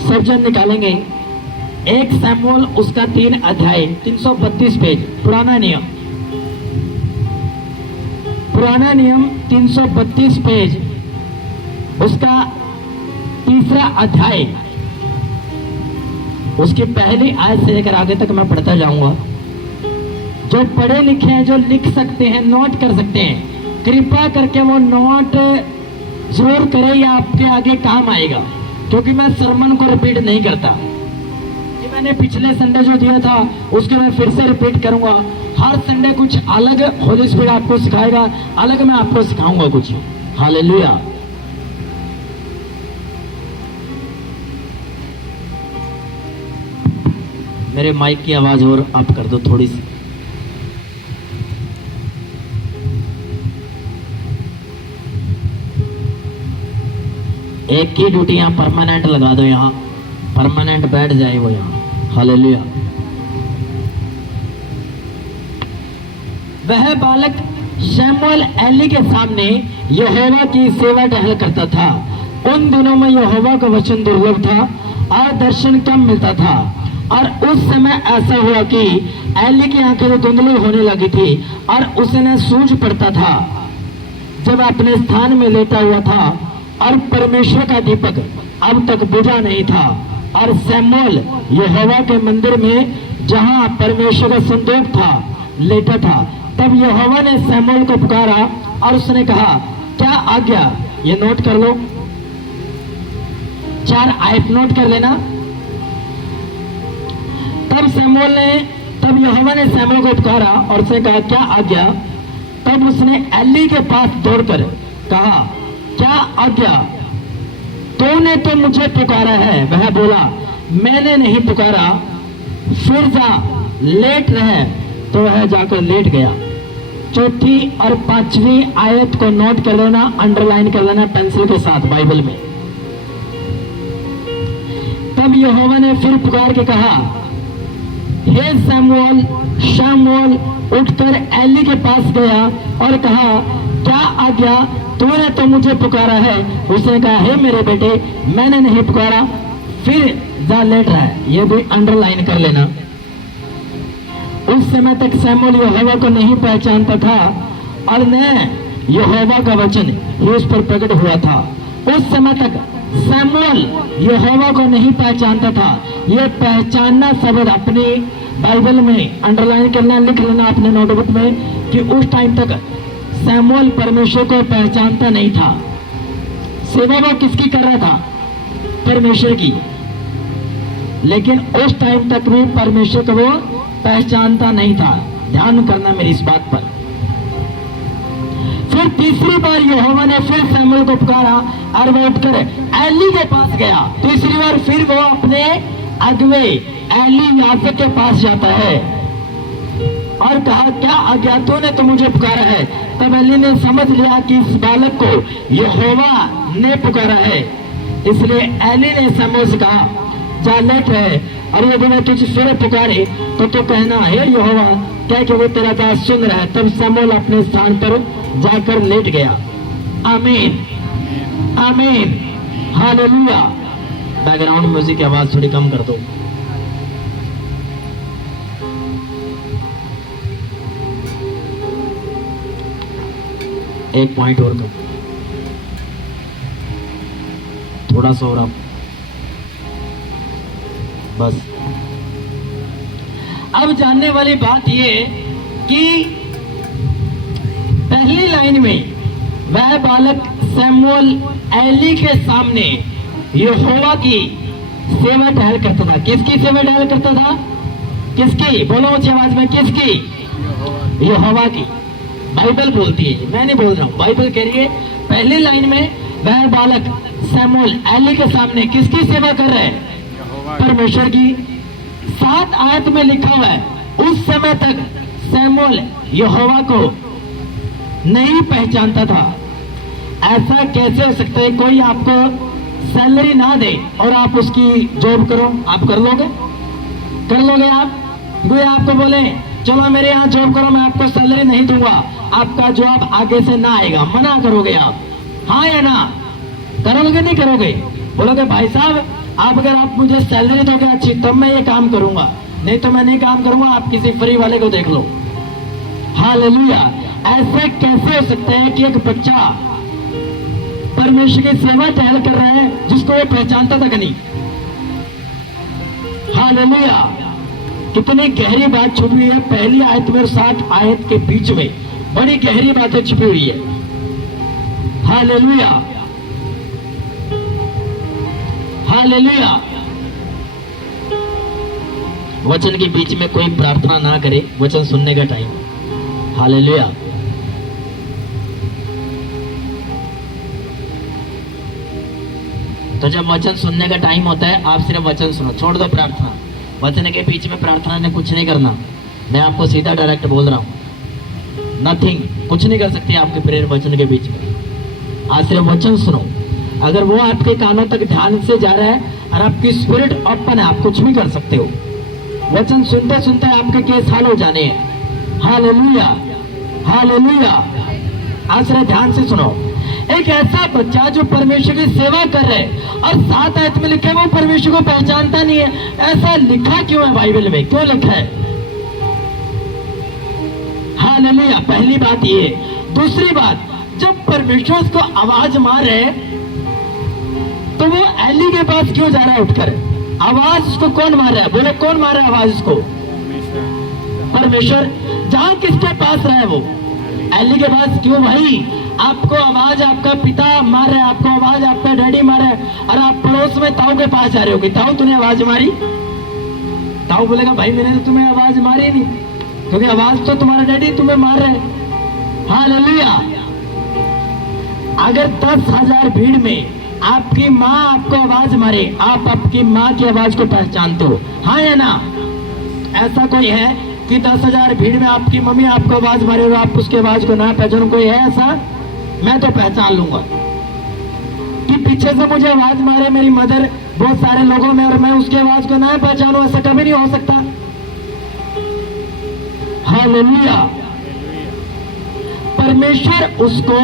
सब जन निकालेंगे। 1 शमूएल उसका 3 अध्याय 332 पेज, पुराना नियम 332 पेज, उसका 3रा अध्याय, उसकी पहली आयत से लेकर आगे तक मैं पढ़ता जाऊंगा। जो पढ़े लिखे हैं, जो लिख सकते हैं, नोट कर सकते हैं, कृपया करके वो नोट जरूर करें, या आपके आगे काम आएगा, क्योंकि मैं सरमन को रिपीट नहीं करता। ये मैंने पिछले संडे जो दिया था उसके मैं फिर से रिपीट करूंगा। हर संडे कुछ अलग होली स्पिरिट आपको सिखाएगा, अलग मैं आपको सिखाऊंगा कुछ। हालेलुया। मेरे माइक की आवाज और अप कर दो थोड़ी सी। एक ही ड्यूटी यहाँ परमानेंट लगा दो, यहाँ परमानेंट बैठ जाए वो यहाँ। हालेलुया। वह बालक शमूएल एली के सामने यहोवा की सेवा टहल करता था। उन दिनों में यहोवा का वचन दुर्लभ था और दर्शन कम मिलता था। और उस समय ऐसा हुआ कि एली की आंखें धुंधली होने लगी थी और उसने सूझ पड़ता था जब अपने स्थान में लेटा हुआ था, और परमेश्वर का दीपक अब तक बुझा नहीं था। और शमूएल यहोवा के मंदिर में जहां परमेश्वर का संदूक था लेटा था। तब यहोवा ने शमूएल को पुकारा और उसने कहा, क्या आज्ञा? ये नोट कर लो, 4 आयत नोट कर लेना। तब यहोवा ने शमूएल को पुकारा और उसने कहा, क्या आज्ञा? तब उसने एली के पास दौड़कर कहा, क्या आज्ञा? तूने तो मुझे पुकारा है। वह बोला, मैंने नहीं पुकारा, फिर जा लेट रहे। तो वह जाकर लेट गया। 4थी और 5वीं आयत को नोट कर लेना, अंडरलाइन कर लेना पेंसिल के साथ बाइबल में। तब यहोवा ने फिर पुकार के कहा, हे शमूएल। शमूएल उठकर एली के पास गया और कहा, क्या आज्ञा? तूने तो मुझे पुकारा है। उसने कहा, हे मेरे बेटे, मैंने नहीं पुकारा, फिर जा लेट रहा है। ये भी अंडरलाइन कर लेना। उस समय तक शमूएल यहोवा को नहीं पहचानता था और न यहोवा का वचन ही उस पर प्रकट हुआ था। उस समय तक शमूएल यहोवा को नहीं पहचानता था। ये पहचानना शब्द अपनी बाइबल में अंडरलाइन करना, लिख लेना अपने नोटबुक में, कि उस टाइम तक शमूएल परमेश्वर को पहचानता नहीं था। सेवा वो किसकी कर रहा था? परमेश्वर की। लेकिन उस टाइम तक भी परमेश्वर को वो पहचानता नहीं था। ध्यान करना मेरी इस बात पर। फिर तीसरी बार यहोवा ने फिर शमूएल को पुकारा और वह उठकर एली के पास गया। तीसरी बार फिर वो अपने अगुवे एली याजक के पास जाता है और कहा, क्या आज्ञा? तूने तो मुझे पुकारा है। तब एली ने समझ लिया कि इस बालक को यहोवा ने पुकारा है, इसलिए एली ने शमूएल से कहा, जा लेट रहे, और यदि मैं तुझे फिर पुकारे तो कहना, हे यहोवा, क्या कि वो तेरा दास सुन रहा है। तब शमूएल अपने स्थान पर जाकर लेट गया। आमीन, आमीन, हालेलुया। बैकग्राउंड म्यूजिक की आवाज थोड़ी कम कर दो। एक पॉइंट और कम, थोड़ा सा और आप, बस। अब जानने वाली बात ये कि पहली लाइन में वह बालक शमूएल एली के सामने यहोवा की सेवा टहल करता था। किसकी सेवा टहल करता था? किसकी? बोलो ऊंची आवाज में, किसकी? यहोवा की। बाइबल बोलती है, मैं नहीं बोल रहा हूँ, बाइबल कह रही है। पहली लाइन में वह बालक शमूएल एली के सामने किसकी सेवा कर रहे हैं? परमेश्वर की। 7 आयत में लिखा हुआ है, उस समय तक शमूएल यहोवा को नहीं पहचानता था। ऐसा कैसे हो सकता है? कोई आपको सैलरी ना दे और आप उसकी जॉब करो, आप कर लोगे? कर लोगे आप? कोई आपको बोले, चलो मेरे यहाँ जॉब करो, मैं आपको सैलरी नहीं दूंगा, आपका जॉब आगे से ना आएगा, मना करोगे आप? हाँ या ना? करोगे नहीं करोगे? बोलोगे भाई साहब आप अगर आप मुझे सैलरी दोगे अच्छी तब मैं ये काम करूंगा, नहीं तो मैं नहीं काम करूंगा, आप किसी फ्री वाले को देख लो। हालेलुया। ऐसे कैसे हो सकता है कि एक बच्चा परमेश्वर की सेवा टहल कर रहा है जिसको वो पहचानता तक नहीं। हालेलुया। कितनी गहरी बात छुपी हुई है पहली आयत में और 60 आयत के बीच में, बड़ी गहरी बातें छुपी हुई है। Hallelujah, hallelujah. वचन के बीच में कोई प्रार्थना ना करे, वचन सुनने का टाइम। हालेलुया। तो जब वचन सुनने का टाइम होता है आप सिर्फ वचन सुनो, छोड़ दो प्रार्थना। वचन के बीच में प्रार्थना ने कुछ नहीं करना। मैं आपको सीधा डायरेक्ट बोल रहा हूं, नथिंग, कुछ नहीं कर सकती आपके प्रेयर वचन के बीच में। आज सिर्फ वचन सुनो। अगर वो आपके कानों तक ध्यान से जा रहा है और आपकी स्पिरिट ओपन है, आप कुछ भी कर सकते हो। वचन सुनते सुनते आपके केस हल हो जाने हैं। Hallelujah, hallelujah. आज सिर्फ ध्यान से सुनो। एक ऐसा बच्चा जो परमेश्वर की सेवा कर रहे और 7 आयत में लिखा है वो परमेश्वर को पहचानता नहीं है। ऐसा लिखा क्यों है बाइबल में, क्यों लिखा है? हालेलुया। पहली बात ये। दूसरी बात, जब परमेश्वर उसको आवाज मारे तो वो एली के पास क्यों जा रहा है उठकर? आवाज उसको कौन मार रहा है? बोले कौन मार रहा है आवाज उसको? परमेश्वर। जहां किसके पास रहा है वो? एली के पास। क्यों भाई? आपको आवाज आपका पिता मार रहा है, आपको आवाज आपका डैडी मार रहा है और आप पड़ोस में ताऊ के पास जा रहे हो कि ताऊ तूने आवाज मारी? ताऊ बोलेगा भाई मैंने तो तुम्हें आवाज मारी नहीं, क्योंकि आवाज तो तुम्हारा डैडी तुम्हें मार रहा है। हालेलुया। अगर 10,000 भीड़ में आपकी माँ आपको आवाज मारे, आप आपकी माँ की आवाज को पहचानते हो, हाँ या ना? ऐसा कोई है कि 10,000 भीड़ में आपकी मम्मी आपको आवाज मारे और आप उसकी आवाज को ना पहचानो? कोई है ऐसा? मैं तो पहचान लूंगा कि पीछे से मुझे आवाज मारे मेरी मदर बहुत सारे लोगों में और मैं उसकी आवाज को ना पहचानूं, ऐसा कभी नहीं हो सकता। हालेलुया। परमेश्वर उसको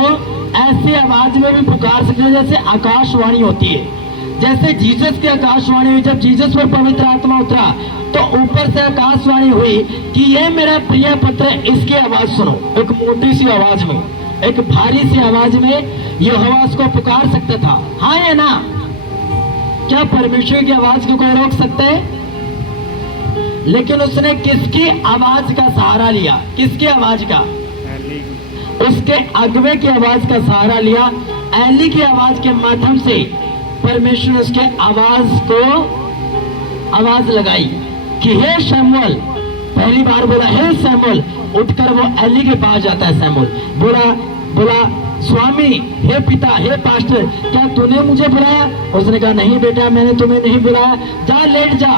ऐसी आवाज में भी पुकार सकते हैं जैसे आकाशवाणी होती है। जैसे जीसस की आकाशवाणी हुई, जब जीसस पर पवित्र आत्मा उतरा तो ऊपर से आकाशवाणी हुई कि ये मेरा प्रिय पुत्र है, इसकी आवाज सुनो। एक मोटी सी आवाज में, एक भारी सी आवाज में यहोवा उसको पुकार सकता था, हाँ या ना? क्या परमेश्वर की आवाज को कोई रोक सकता है? लेकिन उसने किसकी आवाज का सहारा लिया? किसकी आवाज का? उसके अगवे की आवाज का सहारा लिया। एली की आवाज के माध्यम से परमेश्वर उसके आवाज को आवाज लगाई कि हे शमूएल। पहली बार बोला हे शमूएल, उठकर वो एली के पास जाता है। शमूएल बोला स्वामी, हे पिता, हे पास्टर, क्या तूने मुझे बुलाया? उसने कहा नहीं बेटा, मैंने तुम्हें नहीं बुलाया, जा लेट जा,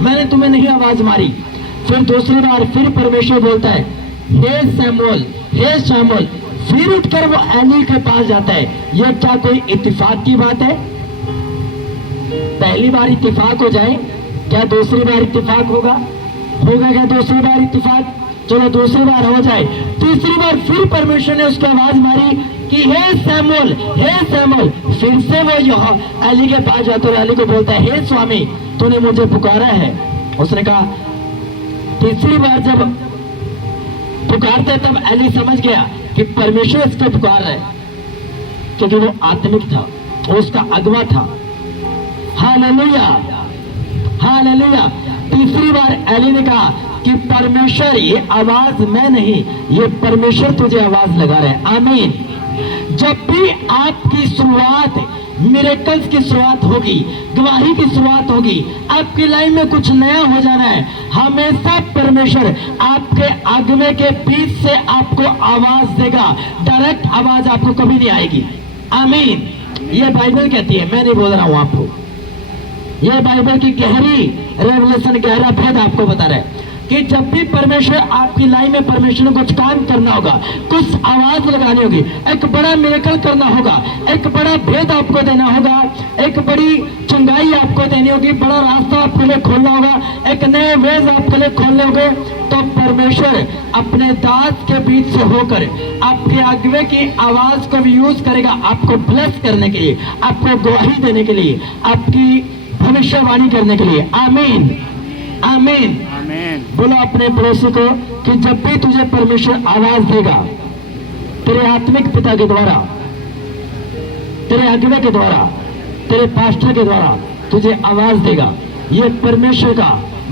मैंने तुम्हें नहीं आवाज मारी। फिर दूसरी बार फिर परमेश्वर बोलता है हे शमूएल, हे शमूएल। फिर उठकर वो एली के पास जाता है। यह क्या कोई इत्तेफाक की बात है? पहली बार इत्तेफाक हो जाए, क्या दूसरी बार इत्तेफाक होगा क्या दूसरी बार इत्तेफाक? चलो दूसरी बार हो जाए। तीसरी बार फिर परमेश्वर ने उसकी आवाज मारी कि हे शमूएल, हे शमूएल। फिर से वो यहोवा एली के पास जाता है और एली को बोलता है हे स्वामी, तूने मुझे पुकारा है। उसने कहा, तीसरी बार जब पुकारते तब एली समझ गया कि परमेश्वर इसको पुकार रहा है, क्योंकि वो आत्मिक था, वो उसका अगवा था। Hallelujah, hallelujah. तीसरी बार एली ने कहा कि परमेश्वर, ये आवाज मैं नहीं, ये परमेश्वर तुझे आवाज लगा रहे हैं। आमीन। जब भी आपकी शुरुआत मिरेकल्स की शुरुआत होगी, गवाही की शुरुआत होगी, आपकी लाइफ में कुछ नया हो जाना है, हमेशा परमेश्वर आपके अगवे के बीच से आपको आवाज देगा। डायरेक्ट आवाज आपको कभी नहीं आएगी। आमीन। ये बाइबल कहती है, मैं नहीं बोल रहा हूं आपको। यह बाइबल की गहरी रेवलेशन, गहरा भेद आपको बता रहा है कि जब भी परमेश्वर आपकी लाइफ में परमेश्वर ने कुछ काम करना होगा, कुछ आवाज लगानी होगी, एक बड़ा मिरेकल करना होगा, एक बड़ा भेद आपको देना होगा, एक बड़ी चंगाई आपको देनी होगी, बड़ा रास्ता आपके लिए खोलना होगा, एक नए वेज आपके लिए खोलने होंगे, तो परमेश्वर अपने दास के बीच से होकर आपके अगवे की आवाज को भी यूज करेगा, आपको ब्लेस करने के लिए, आपको गवाही देने के लिए, आपकी भविष्यवाणी करने के लिए। आमीन, आमीन, आमीन। बोलो अपने पड़ोसी को कि जब भी तुझे परमेश्वर आवाज देगा, तेरे आत्मिक पिता के द्वारा, तेरे अगुवे के द्वारा, तेरे पास्टर के द्वारा तुझे आवाज देगा, ये परमेश्वर का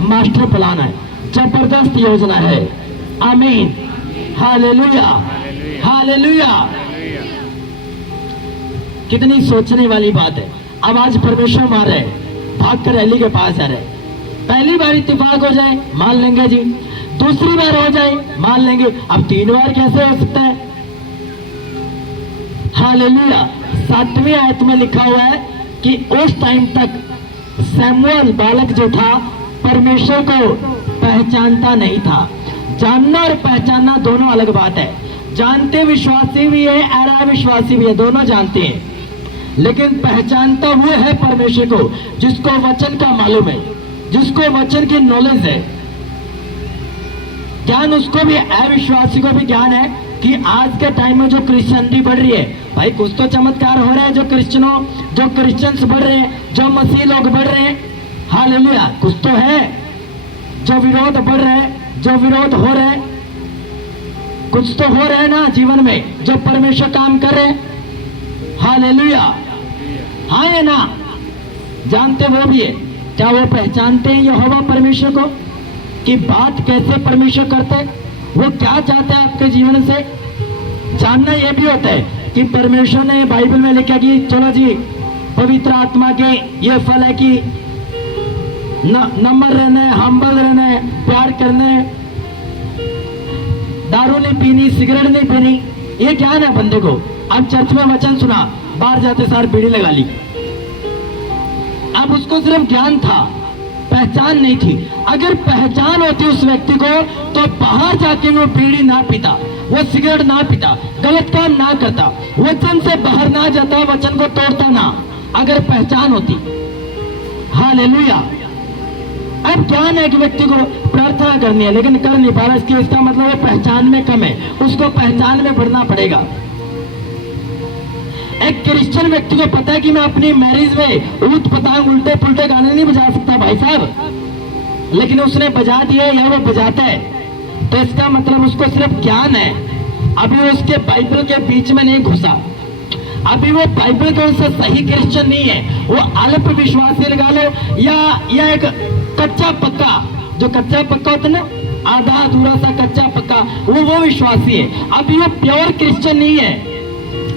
मास्टर प्लान है, जबरदस्त योजना है। आमीन, हालेलुया, हालेलुया। कितनी सोचने वाली बात है। अब आज परमेश्वर मार रहे, भाग कर एली के पास आ रहे। पहली बार इत्तेफाक हो जाए मान लेंगे जी, दूसरी बार हो जाए मान लेंगे, अब 3 बार कैसे हो सकता है? हालेलुया। 7वीं आयत में लिखा हुआ है कि उस टाइम तक सैमुअल बालक जो था परमेश्वर को पहचानता नहीं था। जानना और पहचानना दोनों अलग बात है। जानते विश्वासी भी है, अविश्वासी भी है, दोनों जानते हैं, लेकिन पहचानता हुए है परमेश्वर को जिसको वचन का मालूम है, जिसको वचन की नॉलेज है। ज्ञान उसको भी, अविश्वासी को भी ज्ञान है कि आज के टाइम में जो क्रिश्चियनिटी बढ़ रही है, भाई कुछ तो चमत्कार हो रहा है। जो क्रिश्चियंस बढ़ रहे हैं, जो मसीह लोग बढ़ रहे हैं, हालेलुया, कुछ तो है। जो विरोध बढ़ रहे हैं, जो विरोध हो रहे हैं, कुछ तो हो रहा है ना जीवन में, जो परमेश्वर काम कर रहे हैं। हालेलुया, हाँ है ना? जानते वो भी है। क्या वो पहचानते हैं यहोवा परमेश्वर को कि बात कैसे परमेश्वर करते हैं, वो क्या चाहते हैं आपके जीवन से? जानना ये भी होता है कि परमेश्वर ने बाइबल में लिखा कि चलो जी, पवित्र आत्मा के ये फल है कि नम्र रहना है, हम्बल रहना है, प्यार करना है, दारू नहीं पीनी, सिगरेट नहीं पीनी। ये ज्ञान है बंदे को। अब चर्च में वचन सुना, बाहर जाते सार बीड़ी लगा ली। अब उसको सिर्फ ज्ञान था, पहचान नहीं थी। अगर पहचान होती उस व्यक्ति को तो बाहर जाके वो बीड़ी ना पीता, वो सिगरेट ना पीता, गलत काम ना करता, वचन से बाहर ना जाता, वचन को तोड़ता ना, अगर पहचान होती। हालेलुया। अब ज्ञान है कि व्यक्ति को प्रार्थना करनी है लेकिन कर नहीं पा रहा, इसका मतलब है पहचान में कम है, उसको पहचान में बढ़ना पड़ेगा। एक क्रिश्चियन व्यक्ति को पता है कि मैं अपनी मैरिज में ऊट पटांग उल्टे पुल्टे गाने नहीं बजा सकता भाई साहब, लेकिन उसने बजा दिया या वो बजाता है, तो इसका मतलब उसको सिर्फ ज्ञान है। अभी वो उसके बाइबल के बीच में नहीं घुसा, अभी वो बाइबल के उनसे सही क्रिश्चियन नहीं है। वो अल्प विश्वासी लगा लो या एक कच्चा पक्का, जो कच्चा पक्का होता है ना, आधा अधूरा सा कच्चा पक्का, वो विश्वासी है। अभी वो प्योर क्रिश्चियन नहीं है,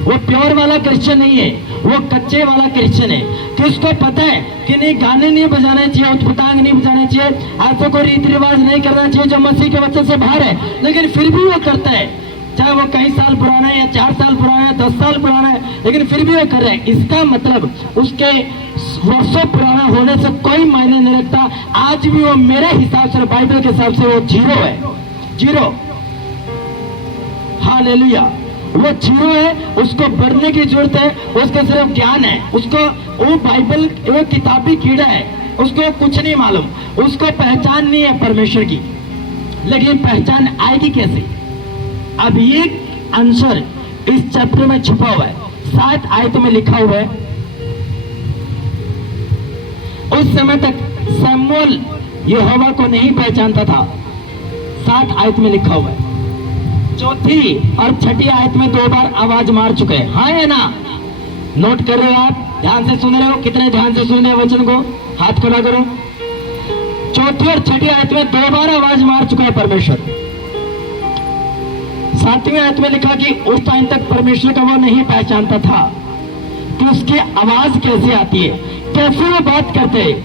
वो प्योर वाला क्रिश्चियन नहीं है, वो कच्चे वाला क्रिश्चियन है कि उसको पता है कि नहीं गाने नहीं बजाने चाहिए, उत्पटांग नहीं बजाने चाहिए, ऐसा कोई रीति रिवाज नहीं करना चाहिए जो मसीह के वचन से बाहर है, लेकिन फिर भी वो करता है। चाहे वो कई साल पुराना है या 4 साल पुराना है, 10 साल पुराना है, लेकिन फिर भी वो कर रहे हैं। इसका मतलब उसके वर्षों पुराना होने से कोई मायने नहीं रखता। आज भी वो मेरे हिसाब से, बाइबल के हिसाब से वो जीरो है, जीरो। हालेलुया, वो जीरो है, उसको बढ़ने की जरूरत है। उसका सिर्फ ज्ञान है, उसको वो बाइबल वो किताबी कीड़ा है, उसको कुछ नहीं मालूम, उसको पहचान नहीं है परमेश्वर की। लेकिन पहचान आएगी कैसे? अब ये आंसर इस चैप्टर में छुपा हुआ है। 7 आयत में लिखा हुआ है, उस समय तक सैमुअल यहोवा को नहीं पहचानता था। 7 आयत में लिखा हुआ है। 4थी और 6ठी आयत में 2 बार आवाज मार चुके हैं। हाँ है ना? नोट कर रहे हो आप? ध्यान से सुन रहे हो? कितने ध्यान से सुन रहे हो वचन को? हाथ खड़ा करो। 4थी और 6ठी आयत में 2 बार आवाज मार चुका है परमेश्वर। 7वीं आयत में लिखा कि उस टाइम तक परमेश्वर का वो नहीं पहचानता था कि उसकी आवाज कैसे आती है, कैसे वो बात करते हैं,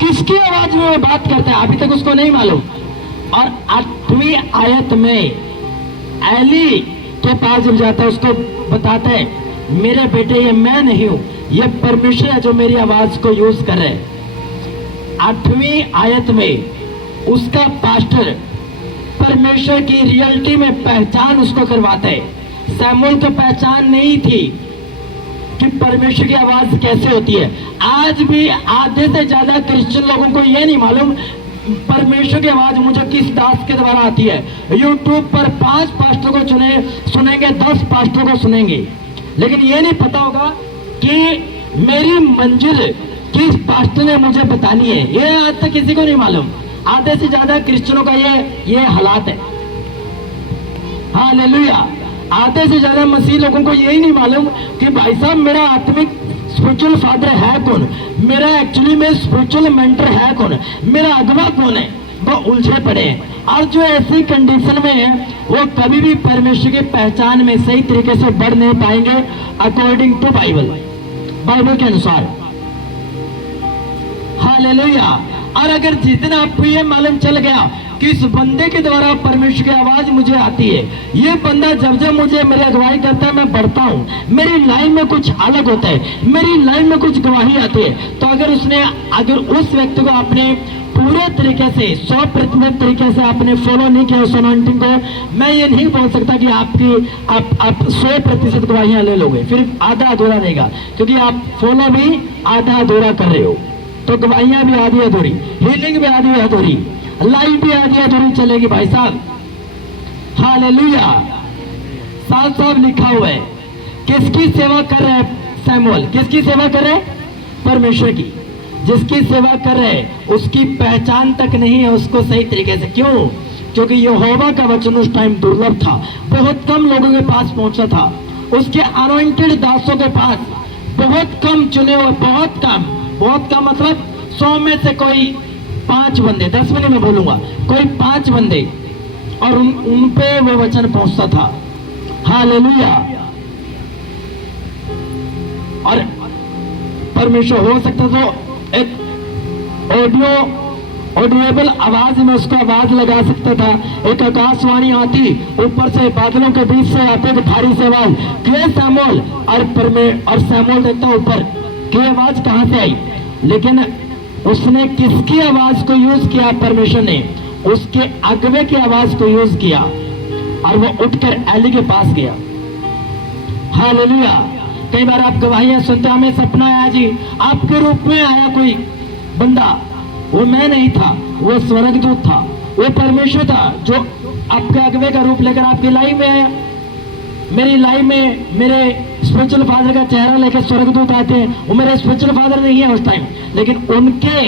किसकी आवाज में वो बात करते हैं, अभी तक उसको नहीं मालूम। और 8वीं आयत में एली के पास जब जाता है, उसको बताता है मेरे बेटे ये मैं नहीं हूं, ये परमेश्वर है जो मेरी आवाज को यूज कर रहे हैं। 8वीं आयत में उसका पास्टर परमेश्वर की रियलिटी में पहचान उसको करवाता है। सैमुअल को पहचान नहीं थी कि परमेश्वर की आवाज कैसे होती है। आज भी आधे से ज्यादा क्रिश्चियन लोगों को यह नहीं मालूम परमेश्वर की आवाज मुझे किस दास के द्वारा आती है। यूट्यूब पर 5 पास्टर को सुनेंगे, 10 पास्टर को सुनेंगे, लेकिन ये नहीं पता होगा कि मेरी मंजिल किस पास्टर ने मुझे बतानी है, ये आज तक किसी को नहीं मालूम। आधे से ज्यादा क्रिश्चियनों का ये हालात है। हालेलुया। आधे से ज्यादा मसीह लोगों को यही नहीं मालूम कि भाई साहब मेरा आत्मिक स्पिरिचुअल फादर है कौन, मेरा एक्चुअली में स्पिरिचुअल मेंटर है कौन, मेरा अगवा कौन है। वो उलझे पड़े हैं, और जो ऐसी कंडीशन में है वो कभी भी परमेश्वर की पहचान में सही तरीके से बढ़ नहीं पाएंगे अकॉर्डिंग टू बाइबल के अनुसार। हालेलुया। और अगर जिस दिन आपको ये मालूम चल गया कि इस बंदे के द्वारा परमेश्वर की आवाज मुझे आती है, ये बंदा जब जब मुझे मेरी अगुवाई करता है मैं बढ़ता हूँ, मेरी लाइफ में कुछ अलग होता है, मेरी लाइफ में कुछ गवाही आती है, तो अगर उस व्यक्ति को आपने पूरे तरीके से 100% तरीके से आपने फॉलो नहीं किया उस अनॉइंटिंग को, मैं ये नहीं बोल सकता कि आप 100% गवाहियां ले लोगे, फिर आधा अधूरा रहेगा, क्योंकि आप फॉलो भी आधा अधूरा कर रहे हो। तो गवाहियां भी आधी अधूरी, हीलिंग भी आधी अधूरी, लाइफ भी आधी अधूरी चलेगी भाई साहब। हालेलुया। साफ साफ लिखा हुआ है, किसकी सेवा कर रहे हैं सैमुअल, किसकी सेवा कर रहे हैं? परमेश्वर की। जिसकी सेवा कर रहे हैं उसकी पहचान तक नहीं है उसको सही तरीके से। क्यों? क्योंकि यहोवा का वचन उस टाइम दुर्लभ था, बहुत कम लोगों के पास पहुंचा था, उसके अनॉइंटेड दासों के पास बहुत कम चुने हुए, बहुत कम मतलब 100 में से कोई 5 बंदे, 10 में नहीं मैं बोलूंगा, कोई 5 बंदे, और उन पे वो वचन पहुंचता था। हालेलुया। और परमेश्वर हो सकता तो एक ऑडिएबल आवाज में उसको आवाज लगा सकता था, एक आकाशवाणी आती ऊपर से बादलों के बीच से आते एक भारी से आवाज के सैमुअल, और सैमुअल देखता ऊपर की आवाज कहां से आई, लेकिन उसने किसकी आवाज को यूज किया? परमेश्वर ने उसके अगवे की आवाज को यूज किया, और वो उठकर एली के पास गया। हालेलुया। कई बार आप गवाहियां सुनते, हमें सपना आया जी, आपके रूप में आया कोई बंदा, वो मैं नहीं था, वो स्वर्गदूत था, वो परमेश्वर था जो आपके अगवे का रूप लेकर आपकी लाइफ में आया। मेरी लाइफ में मेरे स्पिरिचुअल फादर का चेहरा लेकर स्वर्गदूत आते हैं, वो मेरे स्पिरिचुअल फादर नहीं है उस टाइम, लेकिन उनके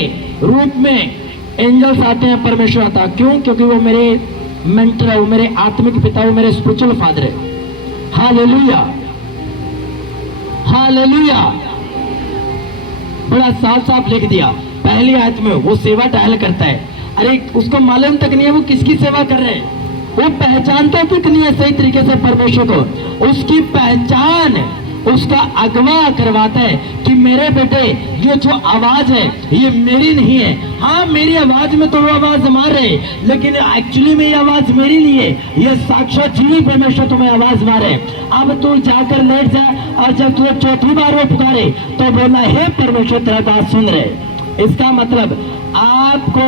रूप में एंजल्स आते हैं, परमेश्वर आता। क्यों? क्योंकि वो मेरे मेंटर है, वो मेरे आत्मिक पिता, वो मेरे स्पिरिचुअल फादर है। हालेलुया। हालेलुया। बड़ा साफ साफ लिख दिया पहली आयत में, वो सेवा टहल करता है। अरे उसको मालूम तक नहीं है वो किसकी सेवा कर रहे हैं, वो पहचानता तक नहीं है सही तरीके से परमेश्वर को। उसकी पहचान उसका अगवा करवाता है कि मेरे बेटे ये जो आवाज है ये मेरी नहीं है। हाँ, मेरी आवाज में तो वो आवाज मार रहे, लेकिन एक्चुअली में ये आवाज मेरी नहीं है, ये साक्षात जीवी परमेश्वर तुम्हें आवाज मारे। अब तू जाकर लेट जा, और जब तू 4थी बार वो पुकारे तो बोलना, हे परमेश्वर तेरा दास सुन रहे। इसका मतलब आपको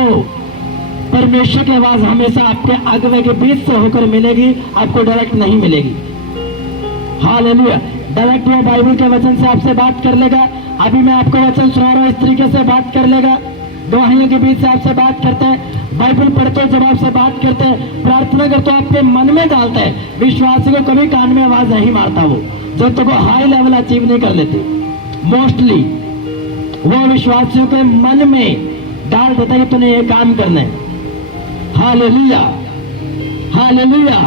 परमेश्वर की आवाज हमेशा आपके अगवे के बीच से होकर मिलेगी, आपको डायरेक्ट नहीं मिलेगी। हालेलुया। डायरेक्ट वो बाइबल के वचन से आपसे बात कर लेगा। अभी मैं आपको वचन सुना रहा हूँ, इस तरीके से बात कर लेगा। गवाहियों के बीच से आपसे बात करता है, बाइबल पढ़ते हो जब आपसे बात करते हैं, प्रार्थना करते हो आपके मन में डालता है। विश्वासी को कभी कान में आवाज नहीं मारता वो, जब तक वो हाई लेवल अचीव नहीं कर लेते। मोस्टली वो विश्वासियों के मन में डाल देता है कि तूने ये काम करना है। हालेलुया। हालेलुया।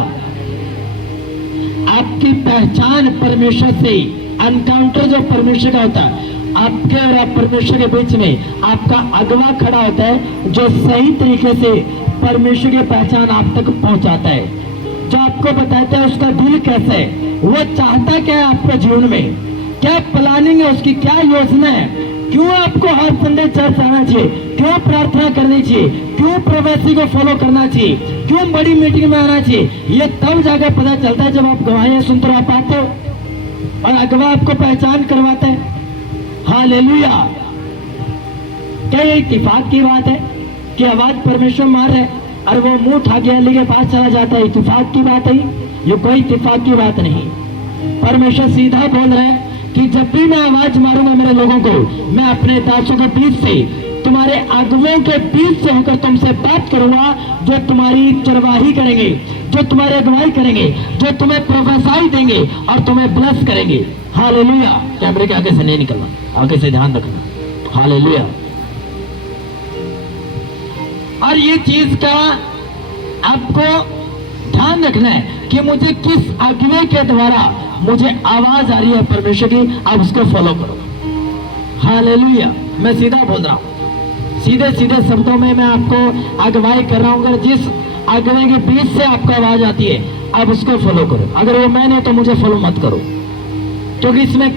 आपकी पहचान परमेश्वर से, एनकाउंटर जो परमेश्वर का होता है, आपके और परमेश्वर के बीच में आपका अगवा खड़ा होता है जो सही तरीके से परमेश्वर की पहचान आप तक पहुंचाता है, जो आपको बताता है उसका दिल कैसा है, वो चाहता क्या है आपके जीवन में, क्या प्लानिंग है उसकी, क्या योजना है, क्यों आपको हर संडे चर्च आना चाहिए, क्यों प्रार्थना करनी चाहिए, क्यों प्रोफेसी को फॉलो करना चाहिए, क्यों बड़ी मीटिंग में आना चाहिए। ये तब जाकर पता चलता है जब आप गवाहियां सुनते हो, आप आते हो और अगवा आपको पहचान करवाता है। हालेलुया। क्या ये इत्तेफाक की बात है कि आवाज परमेश्वर मार रहा है और वो मुंह उठा के अली के पास चला जाता है? इत्तेफाक की बात है ये, कोई इत्तेफाक की बात नहीं। परमेश्वर सीधा बोल रहे हैं कि जब भी मैं आवाज मारूंगा मेरे लोगों को, मैं अपने दासों के बीच से, तुम्हारे अगुवों के बीच से होकर तुमसे बात करूंगा, जो तुम्हारी चरवाही करेंगे, जो तुम्हारी अगुवाई करेंगे, जो तुम्हें प्रोफेसाई देंगे और तुम्हें ब्लेस करेंगे। हालेलुया। कैमरे के आगे से नहीं निकलना, आगे से ध्यान रखना। हालेलुया। और ये चीज का आपको ध्यान रखना है कि मुझे किस अगुवे के द्वारा मुझे आवाज आ रही है परमेश्वर की, आप उसको फॉलो करो। हालेलुया। मैं सीधा बोल रहा हूं, सीधे सीधे शब्दों में मैं आपको अगुवाई कर रहा हूं। अगर जिस अगुवे के बीच से आपको आवाज आती है आप उसको फॉलो करो। अगर वो मैं नहीं तो मुझे फॉलो मत करो, क्योंकि इसमें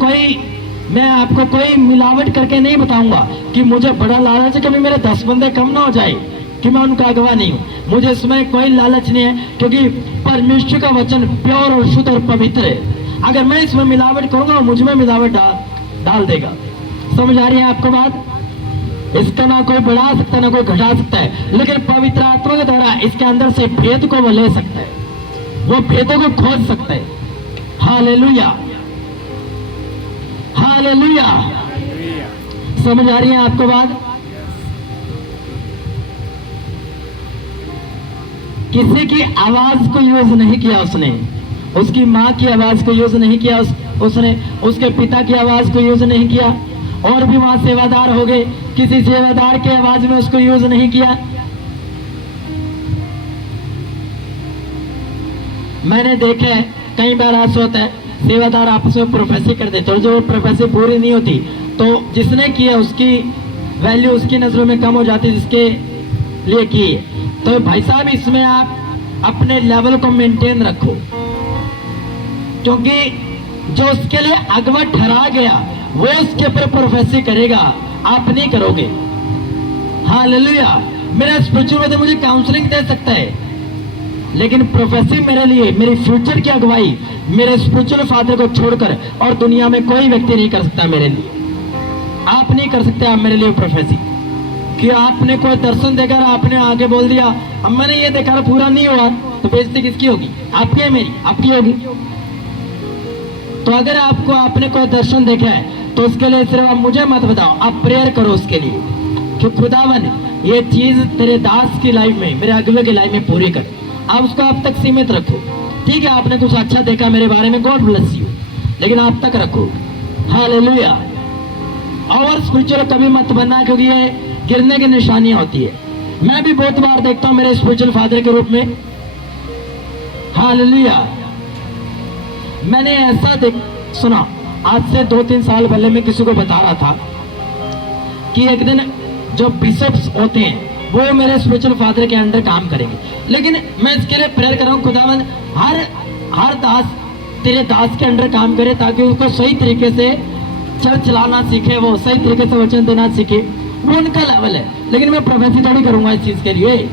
मैं आपको कोई मिलावट करके नहीं बताऊंगा कि मुझे बड़ा लालच है कभी मेरे 10 बंदे कम ना हो जाए कि मैं उनका अगवा नहीं हूं। मुझे इसमें कोई लालच नहीं है, क्योंकि परमेश्वर का वचन प्योर और शुद्ध और पवित्र है। अगर मैं इसमें मिलावट करूंगा मुझ में मिलावट डाल देगा। समझ आ रही है आपको बात? इसका ना कोई बढ़ा सकता है ना कोई घटा सकता है, लेकिन पवित्र आत्मा के द्वारा इसके अंदर से भेद को वो ले सकता है, वो भेदों को खोज सकता है। Hallelujah, hallelujah. समझ आ रही है आपको बात? किसी की आवाज को यूज नहीं किया उसने, उसकी माँ की आवाज को यूज नहीं किया उसने, उसके पिता की आवाज को यूज नहीं किया। और भी वहां सेवादार हो गए, किसी सेवादार के आवाज में उसको यूज नहीं किया। मैंने देखा है कई बार ऐसा होता है सेवादार आपस में प्रोफेसी कर देते और जो प्रोफेसी पूरी नहीं होती तो जिसने किया उसकी वैल्यू उसकी नजरों में कम हो जाती है जिसके लिए की है। तो भाई साहब इसमें आप अपने लेवल को मेंटेन रखो, क्योंकि जो उसके लिए अगवा ठहरा गया वो उसके ऊपर प्रोफेसी करेगा, आप नहीं करोगे। हालेलुया। मेरा स्पिरिचुअल तो मुझे काउंसलिंग दे सकता है, लेकिन प्रोफेसी मेरे लिए मेरी फ्यूचर की अगुवाई मेरे स्पिरिचुअल फादर को छोड़कर और दुनिया में कोई व्यक्ति नहीं कर सकता मेरे लिए। आप नहीं कर सकते आप मेरे लिए प्रोफेसी, कि आपने कोई दर्शन देकर आपने आगे बोल दिया अब मैंने ये देखा पूरा नहीं हुआ, तो बेइज्जती किसकी होगी? आपकी है मेरी? आपकी होगी। तो अगर आपको आपने कोई दर्शन देखा है तो उसके लिए सिर्फ आप मुझे मत बताओ, आप प्रेयर करो उसके लिए कि खुदावन ये चीज तेरे दास की लाइफ में, मेरे अगुवे की लाइफ में पूरी कर। आप उसको आप तक सीमित रखो। ठीक है, आपने कुछ अच्छा देखा मेरे बारे में, गॉड ब्लेस यू, लेकिन आप तक रखो। हालेलुया। और स्पिरिचुअल कभी मत बनना, क्योंकि ये गिरने की निशानियां होती है। मैं भी बहुत बार देखता हूं मेरे स्पिरिचुअल फादर के रूप में। हालेलुया। मैंने ऐसा सुना, आज से 2-3 साल पहले मैं किसी को बता रहा था कि एक दिन जो बिशप्स होते हैं वो मेरे स्पिरिचुअल फादर के अंडर काम करेंगे, लेकिन मैं इसके लिए प्रेयर कर रहा हूँ खुदावन हर दास तेरे दास के अंडर काम करे ताकि उसको सही तरीके से चर्च चलाना सीखे, वो सही तरीके से वचन देना सीखे। वो उनका लेवल है, लेकिन मैं प्रोफेसी थोड़ी करूंगा इस चीज के लिए।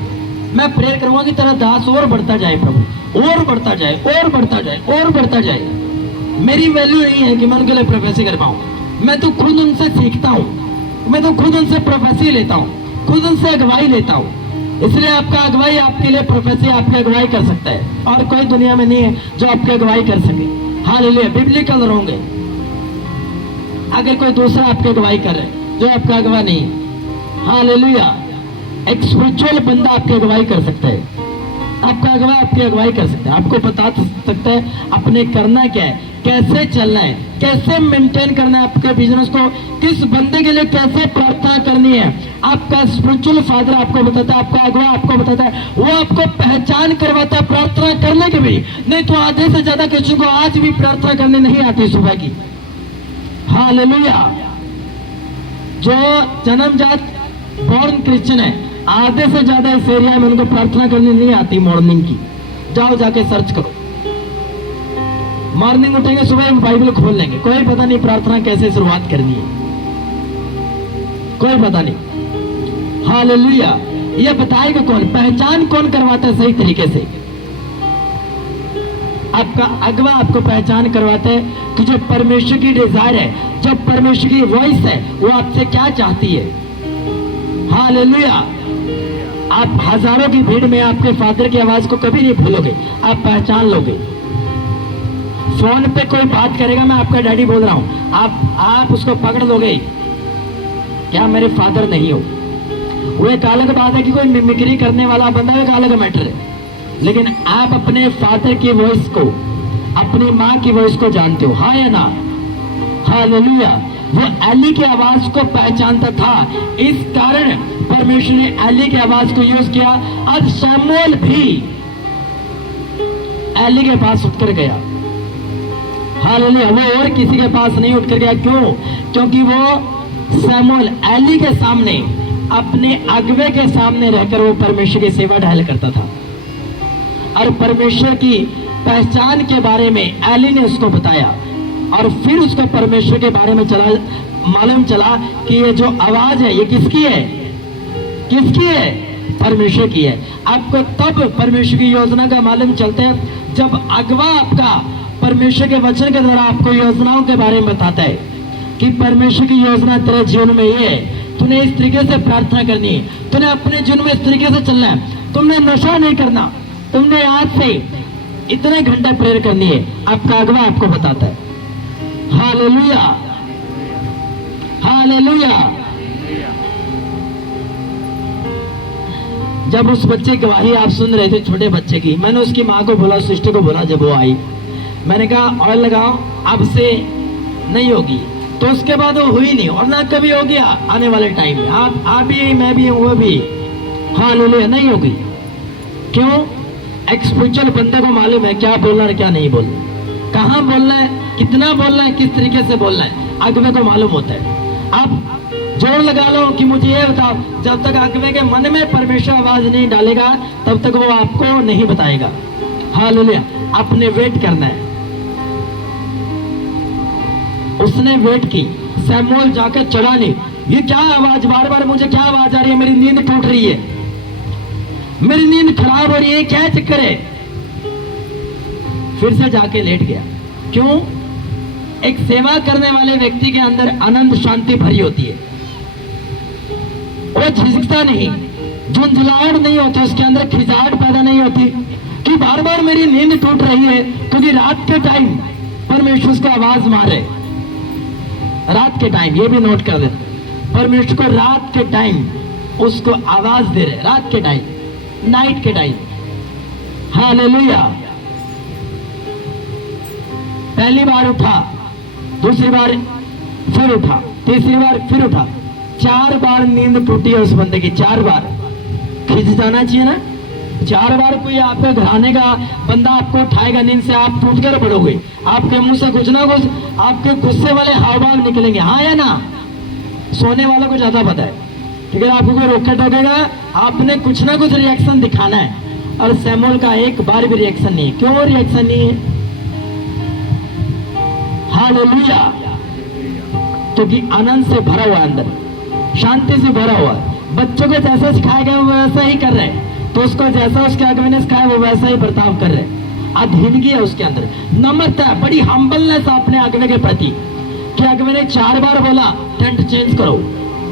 मैं प्रेयर करूंगा कि तेरा दास और बढ़ता जाए प्रभु, और बढ़ता जाए, और बढ़ता जाए, और बढ़ता जाए। मेरी वैल्यू नहीं है कि मैं उनके लिए प्रोफेसी कर पाऊं, मैं तो खुद उनसे सीखता हूं, मैं तो खुद उनसे प्रोफेसी लेता हूं, खुद उनसे अगुवाई लेता हूं। इसलिए आपका अगुवाई आपके लिए प्रोफेसी आपकी अगुवाई कर सकता है, और कोई दुनिया में नहीं है जो आपकी अगुवाई कर सके। हालेलुया। बिब्लिकल रहोगे। अगर कोई दूसरा आपकी अगुवाई कर रहा है जो आपका अगुवा नहीं है, हालेलुया, एक स्पिरिचुअल बंदा आपकी अगुवाई कर सकता है, आपका अगुवा आपकी अगुवाई कर सकता है, आपको बता सकता है अपने करना क्या है, कैसे चलना है, कैसे मेंटेन करना है आपके बिजनेस को, किस बंदे के लिए कैसे प्रार्थना करनी है। आपका स्पिरिचुअल फादर आपको बताता है, आपका अगुवा आपको बताता है, वो आपको पहचान करवाता है प्रार्थना करने के भी। नहीं तो आधे से ज्यादा किसी को आज भी प्रार्थना करने नहीं आती सुबह की। हालेलुया। जो जन्मजात बॉर्न क्रिश्चियन है, आधे से ज्यादा इस एरिया में उनको प्रार्थना करनी नहीं आती मॉर्निंग की। जाओ जाके सर्च करो, मॉर्निंग उठेंगे सुबह बाइबल खोल लेंगे, कोई पता नहीं प्रार्थना कैसे शुरुआत करनी है, कोई पता नहीं। हालेलुया। ये बताएगा कौन? पहचान कौन करवाता है सही तरीके से? आपका अगवा आपको पहचान करवाता है कि जो परमेश्वर की डिजायर है, जो परमेश्वर की वॉइस है, वो आपसे क्या चाहती है। हालेलुया। आप हजारों की भीड़ में आपके फादर की आवाज को कभी नहीं भूलोगे, आप पहचान लोगे। फोन पे कोई बात करेगा, मैं आपका डैडी बोल रहा हूं, आप उसको पकड़ लोगे, क्या मेरे फादर नहीं हो। वो एक अलग बात है कि कोई मिमिक्री करने वाला बंदा एक अलग मैटर है, लेकिन आप अपने फादर की वॉइस को, अपनी माँ की वॉइस को जानते हो, हाँ या ना? हालेलुया। वो एली की आवाज को पहचानता था। इस कारण परमेश्वर ने एली की आवाज को यूज किया। अब शमूएल भी एली के पास उठकर गया। हालेलुया। वो और किसी के पास नहीं उठकर गया। क्यों? क्योंकि वो शमूएल एली के सामने, अपने अगुवे के सामने रहकर वो परमेश्वर की सेवा ढाल करता था। और परमेश्वर की पहचान के बारे में एली ने उसको बताया। और फिर उसको परमेश्वर के बारे में मालूम चला कि ये जो आवाज है ये किसकी है? किसकी है? परमेश्वर की है। आपको तब परमेश्वर की योजना का मालूम चलता है जब अगवा आपका परमेश्वर के वचन के द्वारा आपको योजनाओं के बारे में बताता है कि परमेश्वर की योजना तेरे जीवन में ये है, तूने इस तरीके से प्रार्थना करनी है, तूने अपने जीवन में इस तरीके से चलना है, तुमने नशा नहीं करना, तुमने आज से इतने घंटे प्रेयर करनी है। आपका अगवा आपको बताता है। Hallelujah, hallelujah. जब उस बच्चे की गवाही आप सुन रहे थे, छोटे बच्चे की, मैंने उसकी माँ को बोला, सिस्टर को बोला, जब वो आई मैंने कहा ऑयल लगाओ, अब से नहीं होगी। तो उसके बाद वो हुई नहीं और ना कभी होगी आने वाले टाइम में। आप भी, मैं भी, वो भी, हालेलुया, नहीं होगी। क्यों? एक स्पिरिचुअल बंदे को मालूम है क्या बोलना है क्या नहीं बोलना, कहाँ बोलना है, कितना बोलना है, किस तरीके से बोलना है, अगुवे को मालूम होता है। आप जोर लगा लो कि मुझे ये बताओ, जब तक अगुवे के मन में परमेश्वर आवाज नहीं डालेगा तब तक वो आपको नहीं बताएगा। हालेलुया। आपने वेट करना है। उसने वेट की। शमूएल जाकर चढ़ा नहीं, ये क्या आवाज, बार बार मुझे क्या आवाज आ रही है, मेरी नींद टूट रही है, मेरी नींद खराब हो रही है, क्या चक्कर है? फिर से जाके लेट गया। क्यों? एक सेवा करने वाले व्यक्ति के अंदर आनंद शांति भरी होती है। वो झिझकता नहीं, झुंझलाहट नहीं होती, उसके अंदर खिंचाहट पैदा नहीं होती कि बार बार मेरी नींद टूट रही है, क्योंकि रात के टाइम परमेश्वर उसको आवाज मारे। रात के टाइम, ये भी नोट कर देते, परमेश्वर को रात के टाइम उसको आवाज दे रहे, रात के टाइम, नाइट के टाइम। हालेलुया। पहली बार उठा, दूसरी बार फिर उठा, तीसरी बार फिर उठा, 4 बार नींद टूटी है उस बंदे की। 4 बार खिंच जाना चाहिए ना। 4 बार कोई आपके घराने का बंदा आपको उठाएगा नींद से, आप टूट कर पड़ोगे, आपके मुंह से कुछ ना कुछ आपके गुस्से वाले हाव भाव निकलेंगे, हाँ या ना? सोने वालों को ज्यादा पता है। ठीक है, आपको कोई रोका टोकेगा, आपने कुछ ना कुछ रिएक्शन दिखाना है। और शमूएल का एक बार भी रिएक्शन नहीं है। क्यों रिएक्शन नहीं है? हालेलुया। क्योंकि आनंद से भरा हुआ, अंदर शांति से भरा हुआ। बच्चों को जैसा सिखाया गया वो वैसा ही कर रहे हैं, तो उसको जैसा उसके अगुवे ने सिखाया वो वैसा ही बर्ताव कर रहे हैं। अधीनगी है उसके अंदर, नम्रता है, बड़ी हम्बलनेस अपने अगुवे के प्रति। कि अगुवे ने 4 बार बोला टेंट चेंज करो,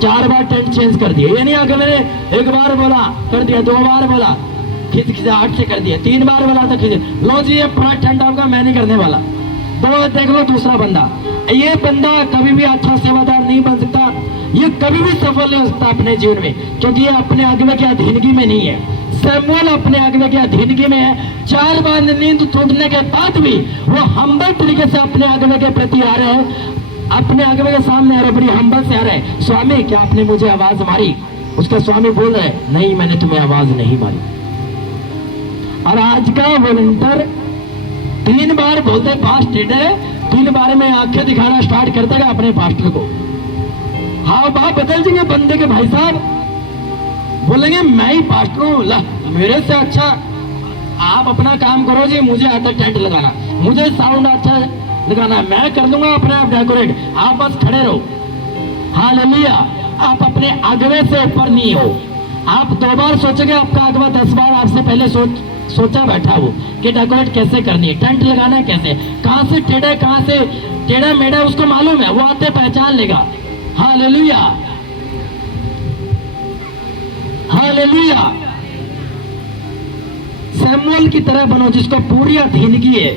4 बार टेंट चेंज कर दिया। ये नहीं अगुवे ने 1 बार बोला कर दिया, 2 बार बोला खिचखिचाहट से कर दिया, 3 बार बोला तो खिच, लो जी ये पूरा टेंट आपका मैं नहीं करने वाला, तो देख लो दूसरा बंदा। ये बंदा कभी भी अच्छा सेवादार नहीं बन सकता, ये कभी भी सफल नहीं हो सकता अपने जीवन में, क्योंकि ये अपने अगुवे की अधीनगी में नहीं है। शमूएल अपने अगुवे की अधीनगी में है। 4 बार नींद टूटने के बाद भी वो हम्बल तरीके से अपने अगुवे के प्रति आ रहे हैं, अपने अगुवे के सामने आ रहे, बड़ी हम्बल से आ रहे हैं। स्वामी क्या आपने मुझे आवाज मारी? उसका स्वामी बोल रहे नहीं, मैंने तुम्हें आवाज नहीं मारी। और आज का वॉलंटियर 3 बार बोलते पास्ट है, 3 बार में आंखें दिखाना स्टार्ट कर देगा अपने पास्टर को। हाँ बाप बदल जाएंगे बंदे के, भाई साहब बोलेंगे मैं ही पास्टर हूँ, मेरे से अच्छा आप अपना काम करो जी, मुझे आता टेंट लगाना, मुझे साउंड अच्छा लगाना, मैं कर दूंगा अपने आप डेकोरेट, आप बस खड़े रहो। हालेलुया। आप अपने अगुवे से ऊपर नहीं हो। आप 2 बार सोचोगे, आपका अगुवा 10 बार आपसे पहले सोचा बैठा हो कि डेकोरेट कैसे करनी है, टेंट लगाना है कैसे, कहां से टेढ़े कहां से टेढ़ा मेढ़ा उसको मालूम है, वो आते पहचान लेगा। Hallelujah, hallelujah. शमूएल की तरह बनो जिसको पूरी अधीनगी है,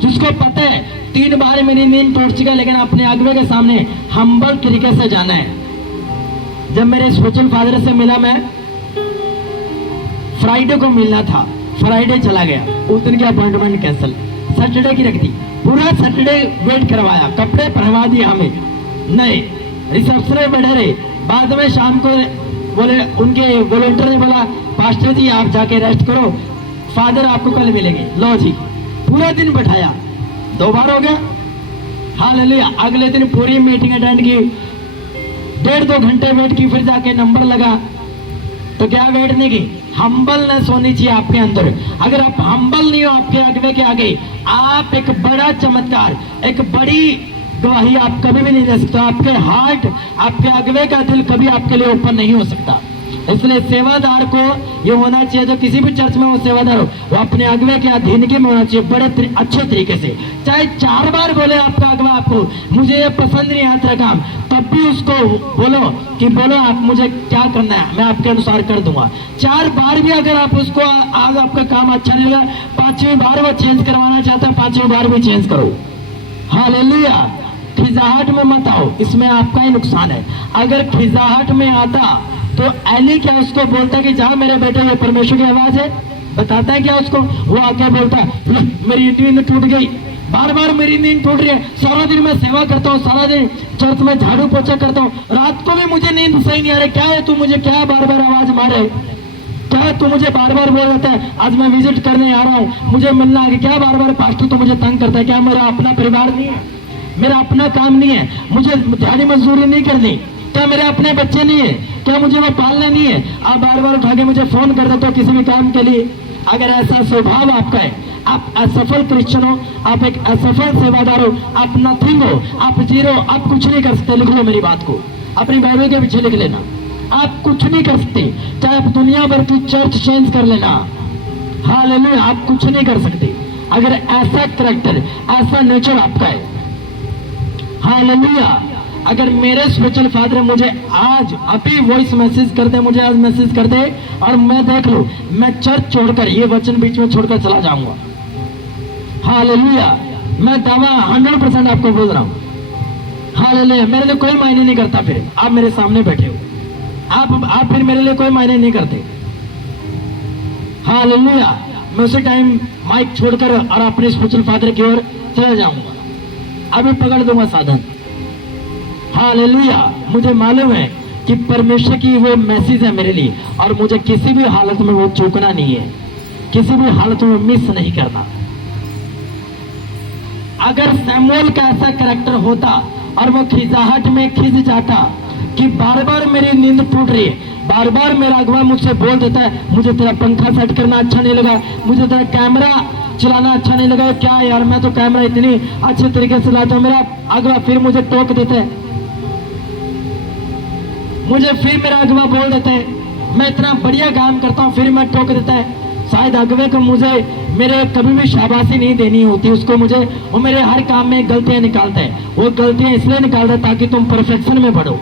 जिसको पता है 3 बार मेरी नींद टूट चुका, लेकिन अपने अगुवे के सामने हम्बल तरीके से जाना है। जब मेरे स्पिरिचुअल फादर से मिला, मैं फ्राइडे को मिलना था, फ्राइडे चला गया, उस दिन की अपॉइंटमेंट कैंसिल, सैटरडे की रख दी, पूरा सैटरडे वेट करवाया, कपड़े पहनवा दिए हमें, नहीं, रिसेप्शन में बैठे रहे। बाद में शाम को बोले, उनके वॉलंटियर ने बोला पास्टर जी आप जाके रेस्ट करो, फादर आपको कल मिलेंगे। लो जी, पूरा दिन बैठाया, 2 बार हो गया। हालेलुया। अगले दिन पूरी मीटिंग अटेंड की, 1.5-2 घंटे वेट की, फिर जाके नंबर लगा। तो क्या वेट नहीं की, हम्बलनेस होनी चाहिए आपके अंदर। अगर आप हम्बल नहीं हो आपके अगवे के आगे, आप एक बड़ा चमत्कार, एक बड़ी गवाही आप कभी भी नहीं दे सकते। आपके हार्ट, आपके अगवे का दिल कभी आपके लिए ओपन नहीं हो सकता। इसलिए सेवादार को ये होना चाहिए, जो किसी भी चर्च में वो सेवादार हो, वो अपने अगवे के अधीनगी में होना चाहिए, बड़े अच्छे तरीके से। चाहे 4 बार बोले आपका अगवा आपको मुझे ये पसंद नहीं आता काम, तब भी उसको बोलो कि बोलो आप मुझे क्या करना है, मैं आपके अनुसार कर दूंगा। 4 बार भी अगर आप उसको आज आपका काम अच्छा नहीं लगा, 5वीं बार वो चेंज करवाना चाहता है, 5वीं बार भी चेंज करो। हालेलुया। खिजाहट में मत आओ, इसमें आपका ही नुकसान है। अगर खिजाहट में आता तो एली क्या उसको बोलता कि जा मेरे बेटे, ये परमेश्वर की आवाज है, बताता है क्या उसको? वो आके बोलता है मेरी नींद टूट गई, बार बार मेरी नींद टूट रही है, सारा दिन मैं सेवा करता हूँ, सारा दिन चर्च में झाड़ू पोछा करता हूँ, रात को भी मुझे नींद सही नहीं आ रही, क्या है तू मुझे क्या बार बार आवाज मारे, क्या तू मुझे बार बार बोल देता है आज मैं विजिट करने आ रहा हूँ, मुझे मिलना है, क्या बार बार पास्टर तो मुझे तंग करता है, क्या मेरा अपना परिवार नहीं है, मेरा अपना काम नहीं है, मुझे दिहाड़ी मजदूरी नहीं करनी, क्या मेरे अपने बच्चे नहीं है, क्या मुझे वो पालना नहीं है, आप बार बार उठा के मुझे फोन कर देते हो किसी भी काम के लिए। अगर ऐसा स्वभाव आपका है, आप असफल क्रिश्चियन हो, आप एक असफल सेवादार हो, आप नथिंग हो, आप जीरो, आप कुछ नहीं कर सकते। लिख लो मेरी बात को, अपनी बाइबल के पीछे लिख लेना, आप कुछ नहीं कर सकते, चाहे आप दुनिया भर की चर्च चेंज कर लेना। हालेलुया। आप कुछ नहीं कर सकते अगर ऐसा करैक्टर, ऐसा नेचर आपका है। हालेलुया। अगर मेरे स्पिरिचुअल फादर मुझे आज अभी वॉइस मैसेज कर दे, मुझे आज मैसेज कर दे और मैं देख लूं, मैं चर्च छोड़कर, ये वचन बीच में छोड़कर चला जाऊंगा। हालेलुया। मैं दावा 100% आपको बोल रहा हूं। हालेलुया। मेरे लिए कोई मायने नहीं करता, फिर आप मेरे सामने बैठे हो, आप फिर मेरे लिए कोई मायने नहीं करते। हालेलुया। मैं उसी टाइम माइक छोड़कर और अपने स्पिरिचुअल फादर की ओर चला जाऊंगा, अभी पकड़ दूंगा साधन। हालेलुया। मुझे मालूम है कि परमेश्वर की वो मैसेज है मेरे लिए, और मुझे किसी भी हालत में वो चूकना नहीं है, किसी भी हालत में मिस नहीं करना। अगर सैमुअल का ऐसा करैक्टर होता और वो खिजाहट में खिज जाता कि बार बार मेरी नींद टूट रही है, बार बार मेरा अगवा मुझसे बोल देता है मुझे तेरा पंखा सेट करना अच्छा नहीं लगा, मुझे तेरा कैमरा चलाना अच्छा नहीं लगा, क्या यार मैं तो कैमरा इतनी अच्छे तरीके से लाता हूं, मेरा अगवा फिर मुझे टोक देता है, मुझे फिर मेरा अगवा बोल देता है मैं इतना बढ़िया काम करता हूँ, फिर मैं टोक देता है। शायद अगवे को मुझे मेरे कभी भी शाबाशी नहीं देनी होती उसको, मुझे वो मेरे हर काम में गलतियां निकालता है। वो गलतियां इसलिए निकालता है ताकि तुम परफेक्शन में बढ़ो।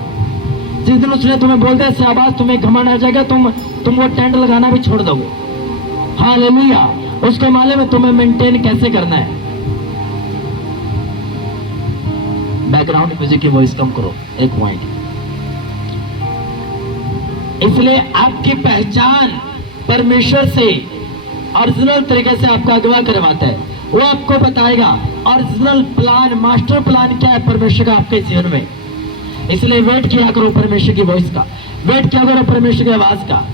जिस दिन उसने तुम्हें बोल दिया शाबाश तुम्हें घमंड आ जाएगा, तुम वो टेंट लगाना भी छोड़ दोगे। हालेलुया। उसके मालूम है तुम्हें मेंटेन कैसे करना है। बैकग्राउंड म्यूजिक की वॉइस कम करो, 1 पॉइंट। इसलिए आपकी पहचान परमेश्वर से ओरिजिनल तरीके से आपका अगवा करवाता है। वो आपको बताएगा ओरिजिनल प्लान, मास्टर प्लान क्या है परमेश्वर का आपके जीवन में। इसलिए वेट किया करो परमेश्वर की वॉइस का, वेट किया करो परमेश्वर की आवाज का।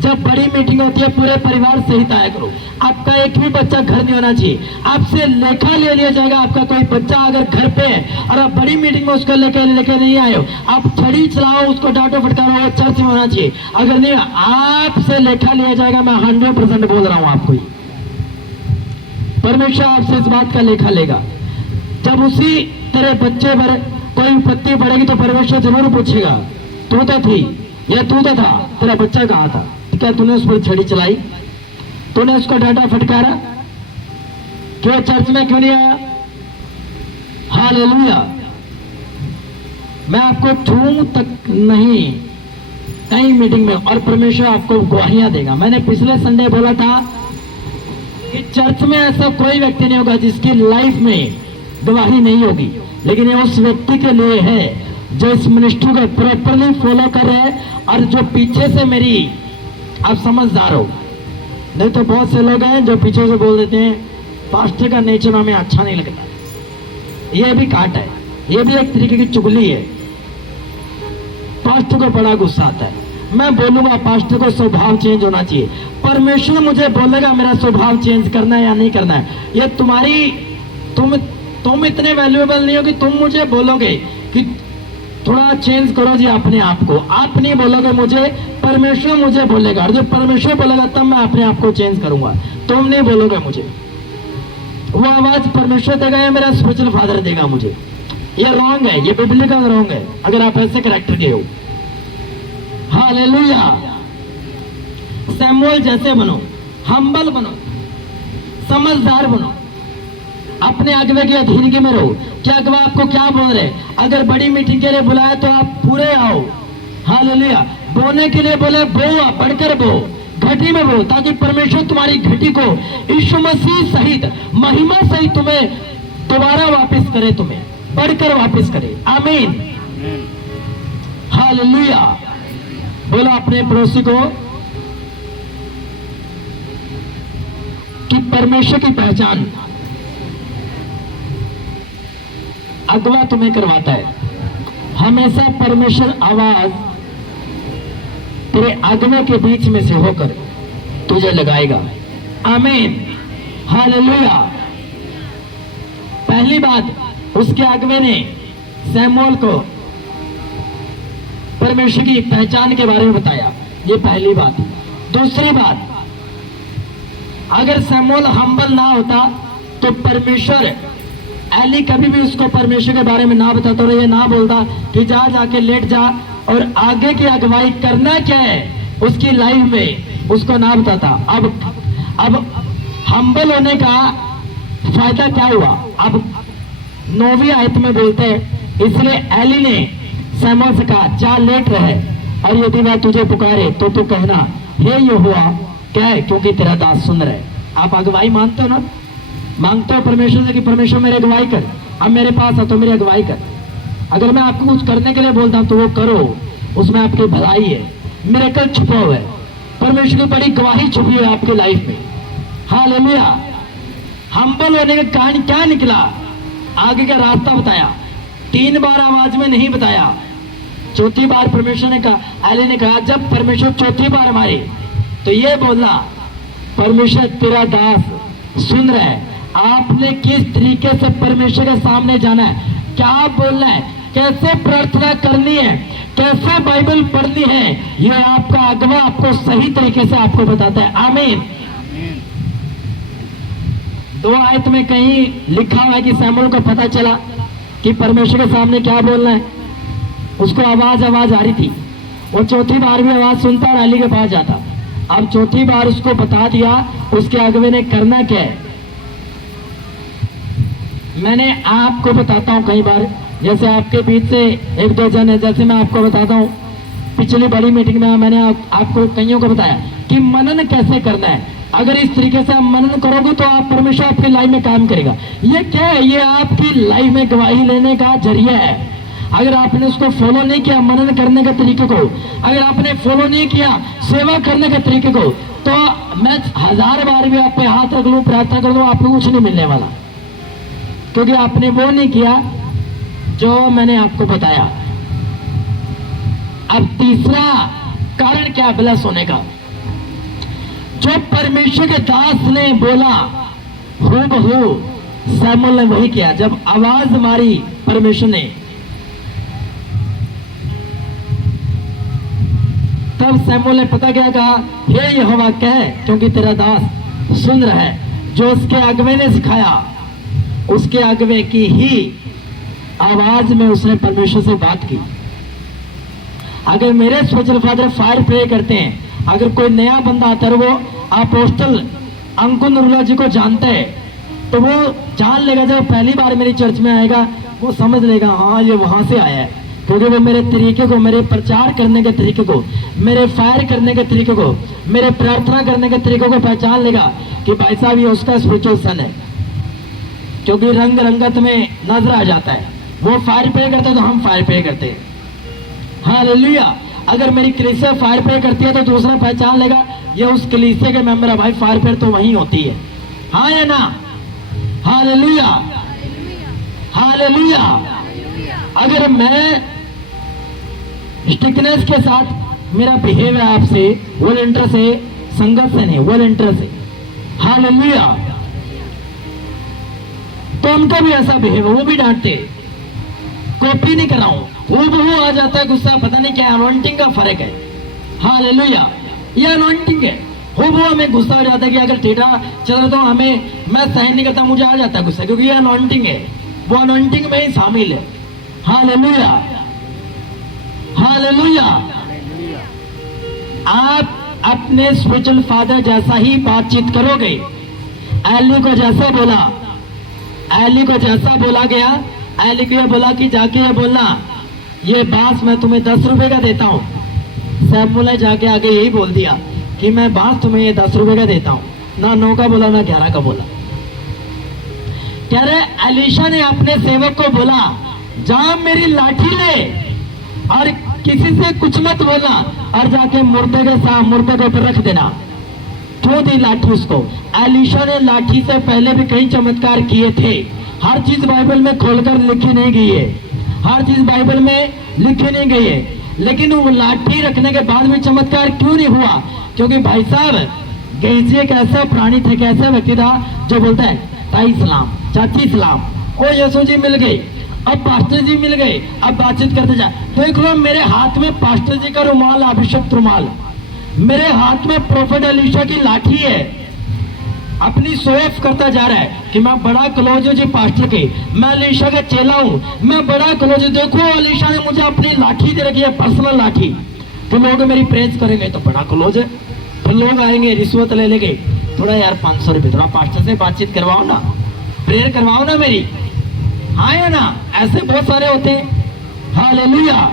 जब बड़ी मीटिंग होती है पूरे परिवार सहित आया करो। आपका एक भी बच्चा घर नहीं होना चाहिए, आपसे लेखा ले लिया जाएगा। आपका कोई बच्चा अगर घर पे है और आप बड़ी मीटिंग में उसको लेके नहीं आए हो, आप छड़ी चलाओ, उसको डांटो फटकारो, वो चर्च में होना चाहिए। अगर नहीं आपसे लेखा लिया जाएगा। मैं 100% बोल रहा हूं आपको, परमेश्वर आपसे इस बात का लेखा लेगा। जब उसी तेरे बच्चे पर कोई विपत्ति पड़ेगी तो परमेश्वर जरूर पूछेगा तू तो थी, या तू तो था, तेरा बच्चा कहाँ था, क्या तूने उस पर छड़ी चलाई, तूने उसको डांटा फटकारा, क्यों चर्च में क्यों नहीं आया। हालेलुया। मैं आपको छू तक नहीं कई मीटिंग में, और परमेश्वर आपको गवाहियां देगा। मैंने पिछले संडे बोला था कि चर्च में ऐसा कोई व्यक्ति नहीं होगा जिसकी लाइफ में गवाही नहीं होगी, लेकिन ये उस व्यक्ति के लिए है जो इस मिनिस्ट्री को प्रॉपरली फॉलो कर रहे हैं और जो पीछे से मेरी, आप समझदार हो। नहीं तो बहुत से लोग हैं जो पीछे से बोल देते हैं पास्टर का नेचर हमें अच्छा नहीं लगता। ये भी काट है, ये भी एक तरीके की चुगली है। पास्टर को बड़ा गुस्सा आता है। मैं बोलूंगा पास्टर को स्वभाव चेंज होना चाहिए। परमेश्वर मुझे बोलेगा मेरा स्वभाव चेंज करना है या नहीं करना है। ये तुम इतने वैल्यूएबल नहीं हो कि तुम मुझे बोलोगे कि थोड़ा चेंज करो जी अपने आप को। आप नहीं बोलोगे मुझे, परमेश्वर मुझे बोलेगा, और जब परमेश्वर बोलेगा तब मैं अपने आप को चेंज करूंगा। तुम नहीं बोलोगे मुझे, वो आवाज परमेश्वर देगा या मेरा स्पिरिचुअल फादर देगा मुझे। ये रॉन्ग है, ये बिब्लिकल रॉन्ग है अगर आप ऐसे कैरेक्टर के हो। हालेलुया। सैमुअल जैसे बनो, हम्बल बनो, समझदार बनो, अपने अगवे की अधीनगी में रहो। क्या अगवा आपको क्या बोल रहे? अगर बड़ी मीटिंग के लिए बुलाया तो आप पूरे आओ। हालेलुया। बोने के लिए बोले बो, आप बढ़कर बो, घटी में बो, ताकि परमेश्वर तुम्हारी घटी को यीशु मसीह सहित महिमा सहित तुम्हें दोबारा वापस करे, तुम्हें बढ़कर वापस करे। आमीन। हालेलुया। बोलो अपने पड़ोसी को कि परमेश्वर की पहचान अगवा तुम्हें करवाता है। हमेशा परमेश्वर आवाज तेरे अगवे के बीच में से होकर तुझे लगाएगा। आमीन। हालेलुया। पहली बात, उसके अगवे ने सैमुअल को परमेश्वर की पहचान के बारे में बताया, ये पहली बात। दूसरी बात, अगर सैमुअल हम्बल ना होता तो परमेश्वर एली कभी भी उसको परमेश्वर के बारे में ना बताता और ये ना बोलता कि जा जाके लेट जा और आगे की अगुवाई करना क्या है उसकी लाइफ में, उसको ना बताता। अब हम्बल होने का फायदा क्या हुआ? अब 9वीं आयत में बोलते हैं, इसलिए एली ने सैमुअल से कहा जा लेट रहे, और यदि वह तुझे पुकारे तो तू कहना हे यहोवा कह, क्योंकि तेरा दास सुन रहे। आप अगुवाई मानते हो ना, मांगते हो परमेश्वर से कि परमेश्वर मेरी अगुवाई कर, अब मेरे पास आ तो मेरी अगुवाई कर। अगर मैं आपको कुछ करने के लिए बोलता हूं तो वो करो, उसमें आपकी भलाई है, मिरेकल छुपा हुआ है, परमेश्वर की बड़ी गवाही छुपी है आपकी लाइफ में। हालेलुया। हम्बल होने का कारण क्या निकला? आगे का रास्ता बताया। 3 बार आवाज में नहीं बताया। चौथी बार परमेश्वर ने कहा, एली ने कहा, जब परमेश्वर चौथी बार मारे तो ये बोला परमेश्वर तेरा दास सुन रहा है। आपने किस तरीके से परमेश्वर के सामने जाना है, क्या बोलना है, कैसे प्रार्थना करनी है, कैसे बाइबल पढ़नी है, ये आपका अगवा आपको सही तरीके से आपको बताता है। आमीन। 2 आयत में कहीं लिखा हुआ है कि सैमुअल को पता चला कि परमेश्वर के सामने क्या बोलना है, उसको आवाज आ रही थी। वो चौथी बार भी आवाज सुनता और एली के पास जाता। अब चौथी बार उसको बता दिया उसके अगवे ने करना क्या है। मैंने आपको बताता हूं कई बार, जैसे आपके बीच से 1-2 जन है, जैसे मैं आपको बताता हूं, पिछली बड़ी मीटिंग में मैंने आपको कईयों को बताया कि मनन कैसे करना है। अगर इस तरीके से आप मनन करोगे तो आप परमेश्वर आपकी लाइफ में काम करेगा। ये क्या है? ये आपकी लाइफ में गवाही लेने का जरिया है। अगर आपने उसको फॉलो नहीं किया, मनन करने के तरीके को, अगर आपने फॉलो नहीं किया सेवा करने के तरीके को, तो मैं 1000 बार भी आप पे हाथ रख लूं, प्रार्थना कर लूं, आपको कुछ नहीं मिलने वाला, क्योंकि आपने वो नहीं किया जो मैंने आपको बताया। अब तीसरा कारण क्या ब्लेस होने का? जो परमेश्वर के दास ने बोला हूबहू सैमुअल ने वही किया। जब आवाज मारी परमेश्वर ने, तब सैमुअल ने पता क्या कहा, हे यहोवा कह, क्योंकि तेरा दास सुन रहा है। जो उसके अगवे ने सिखाया, उसके अगवे की ही आवाज में उसने परमेश्वर से बात की। अगर मेरे स्पिरिचुअल फादर फायर प्रे करते हैं, अगर कोई नया बंदा आता है, वो अपोस्टल अंकुन नरूला जी को जानता है, तो वो जान लेगा, जब पहली बार मेरी चर्च में आएगा वो समझ लेगा हाँ ये वहां से आया है, क्योंकि वो मेरे तरीके को, मेरे प्रचार करने के तरीके को, मेरे फायर करने के तरीके को, मेरे प्रार्थना करने के तरीकों को पहचान लेगा कि भाई साहब ये उसका स्पिरिचुअल सन है, क्योंकि रंग रंगत में नजर आ जाता है। वो फायर प्रे करता है तो हम फायर प्रे करते हैं। हालेलुया। अगर मेरी कलीसिया फायर प्रे करती है तो दूसरा पहचान लेगा ये उस कलीसिया के मेंबर है, भाई फायर प्रे तो वहीं होती है। हाँ या ना? हालेलुया। हालेलुया। अगर मैं स्टिकनेस के साथ मेरा बिहेव है आपसे, वॉलंटियर से, संगत से नहीं, वॉलंटियर से। हालेलुया। तो उनका भी ऐसा बिहेव है, वो भी डांटते, कॉपी नहीं कराऊं, वो आ जाता है गुस्सा, पता नहीं क्या अनॉइंटिंग का फर्क है। हालेलुया, ये अनॉइंटिंग है। वो हमें गुस्सा हो जाता है कि अगर टेढ़ा चल रहा तो हमें, मैं सहन नहीं करता, मुझे आ जाता है गुस्सा, क्योंकि ये अनॉइंटिंग है, वो अनॉइंटिंग में ही शामिल है। Hallelujah, hallelujah. आप अपने स्पिरिचुअल फादर जैसा ही बातचीत करोगे। एली को जैसा बोला, एली को जैसा बोला गया, एली को यह बोला कि जाके ये बोलना, ये बांस मैं तुम्हें 10 रुपए का देता हूँ। शमूएल ने जाके आगे यही बोल दिया कि मैं बांस तुम्हें ये 10 रुपए का देता हूँ। ना 9 का बोला, ना 11 का बोला। कह रहे एलीशा ने अपने सेवक को बोला, जा मेरी लाठी ले और किसी से कुछ मत बोलना, और जाके मुर्दे के साथ मुर्दे के ऊपर रख देना। क्यों दी लाठी उसको? एलीशा ने लाठी से पहले भी कई चमत्कार किए थे। हर चीज बाइबल में खोलकर लिखी नहीं गई है, हर चीज बाइबल में लिखी नहीं गई है, लेकिन वो लाठी रखने के बाद भी चमत्कार क्यों नहीं हुआ? क्योंकि भाई साहब गेहजी एक ऐसा प्राणी थे, एक ऐसा व्यक्ति था जो बोलता है ताई सलाम, चाची सलाम, ओ यीशु जी मिल गए, अब पास्टर जी मिल गए, अब बातचीत करते जा। देख लो मेरे हाथ में पास्टर जी का रुमाल, अभिषेक रुमाल, मेरे हाथ में प्रोफेट एलीशा की लाठी है। अपनी शो ऑफ करता जा रहा है कि मैं बड़ा क्लोज हूँ जी पास्टर के, मैं एलीशा का चेला हूँ, मैं बड़ा क्लोज हूँ। देखो एलीशा ने मुझे अपनी लाठी दे रखी है, पर्सनल लाठी, तो लोग मेरी प्रेज करेंगे तो बड़ा क्लोज है। फिर लोग आएंगे रिश्वत ले लेंगे, थोड़ा यार 500 रुपये, थोड़ा पास्टर से बातचीत करवाओ ना, प्रेयर करवाओ ना मेरी, हाँ या ना? ऐसे बहुत सारे होते हैं। हालेलुया।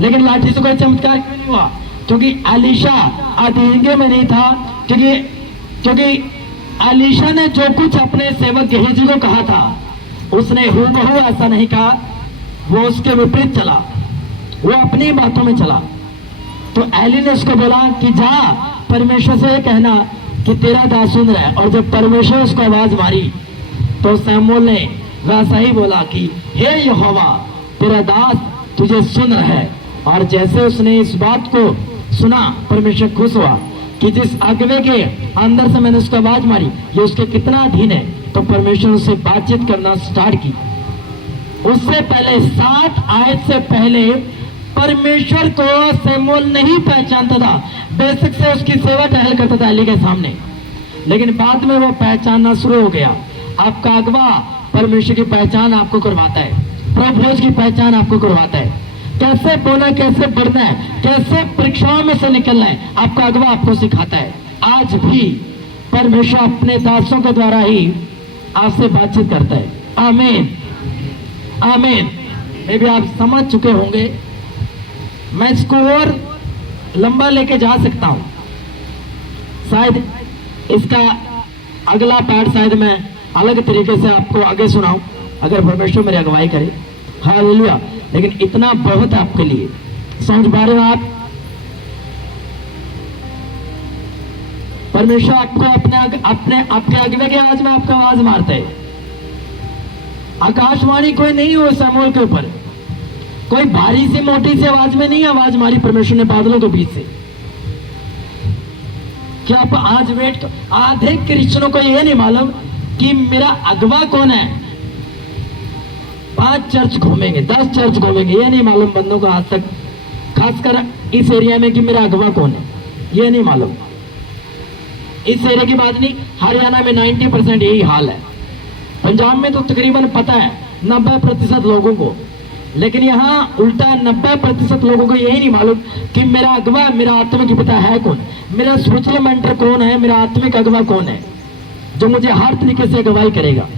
लेकिन लाठी से कोई चमत्कार क्यों नहीं हुआ? क्योंकि एलीशा अधीनगे में नहीं था, क्योंकि एलीशा ने जो कुछ अपने सेवक गेहजी को कहा था, उसने हूबहू ऐसा नहीं कहा, वो उसके विपरीत चला, वो अपनी बातों में चला। तो एली ने उसको बोला कि जा परमेश्वर से कहना कि तेरा दास सुन रहा है। और जब परमेश्वर उसको आवाज मारी तो शमूएल ने वैसा ही बोला कि हे यहोवा, तेरा दास तुझे सुन रहा है। और जैसे उसने इस बात को सुना, परमेश्वर खुश हुआ कि जिस अगवे के अंदर से मैंने उसको आवाज मारी, ये उसके कितना अधीन है। तो परमेश्वर उससे बातचीत करना स्टार्ट की। उससे पहले 7 आयत से पहले परमेश्वर को शमूएल नहीं पहचानता था। बेसिक से उसकी सेवा टहल करता था एली के सामने, लेकिन बाद में वो पहचानना शुरू हो गया। आपका अगवा परमेश्वर की पहचान आपको करवाता है, प्रभु की पहचान आपको करवाता है, कैसे बोलना, कैसे बढ़ना है, कैसे परीक्षाओं में से निकलना है, आपका अगवा आपको सिखाता है। आज भी परमेश्वर अपने दासों के द्वारा ही आपसे बातचीत करता है। आमीन, आमीन। मे भी आप समझ चुके होंगे, मैं इसको और लंबा लेके जा सकता हूं। शायद इसका अगला पार्ट शायद मैं अलग तरीके से आपको आगे सुनाऊं, अगर परमेश्वर मेरी अगुवाई करे। हालेलुया। लेकिन इतना बहुत है आपके लिए, समझ पा रहे हो आप? परमेश्वर आपको आपके अगवे के आवाज में आपका आवाज मारता है। आकाशवाणी कोई नहीं हो शमूएल के ऊपर, कोई भारी सी मोटी सी आवाज में नहीं आवाज मारी परमेश्वर ने बादलों के बीच से। क्या आप आज वेट आधे क्रिश्चियनों को यह नहीं मालूम कि मेरा अगवा कौन है? 5 चर्च घूमेंगे, 10 चर्च घूमेंगे, ये नहीं मालूम बंदों को आज तक, खासकर इस एरिया में कि मेरा अगवा कौन है, ये नहीं मालूम। इस एरिया की बात नहीं, हरियाणा में 90% यही हाल है। पंजाब में तो तकरीबन पता है 90% लोगों को, लेकिन यहाँ उल्टा 90% लोगों को यही नहीं मालूम कि मेरा अगवा, मेरा आत्मिक पिता है कौन, मेरा स्पिरिचुअल मेंटर कौन है, मेरा आत्मिक अगवा कौन है, जो मुझे हर तरीके से अगवाई करेगा।